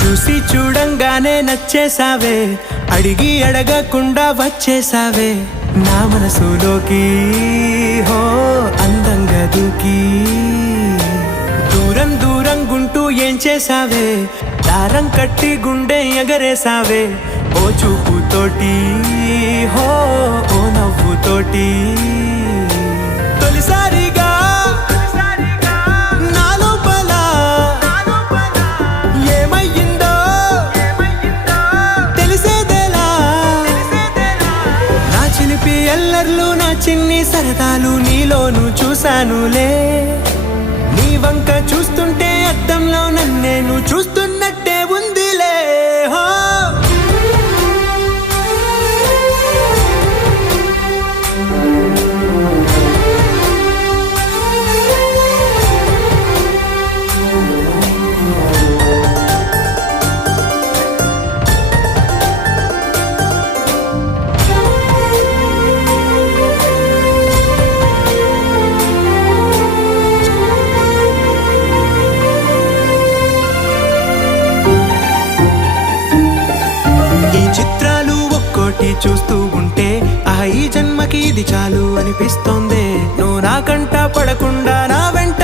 చూసి చూడంగానే నచ్చేసావే, అడిగి అడగకుండా వచ్చేసావే నా మనసులోకి. హో అందంగా దూకి దూరం దూరం గుంటూ ఏం చేసావే, దారం కట్టి గుండె ఎగరేసావే ఓ చూపుతోటి. హో ఓ నవ్వుతోటి తొలిసారిగా నా లోపల ఏమయ్యిందో తెలిసేదేలా. నా చిలిపి ఎల్లర్లు నా చిన్ని సరదాలు నీలోను చూశానులే. నీ వంక చూస్తుంటే అద్దంలో నన్నేను చూస్తున్నట్టే ఉందిలే. హో చిత్రాలు ఒక్కోటి చూస్తూ ఉంటే ఈ జన్మకి ఇది చాలు అనిపిస్తోంది. నువ్వు నా కంట పడకుండా నా వెంట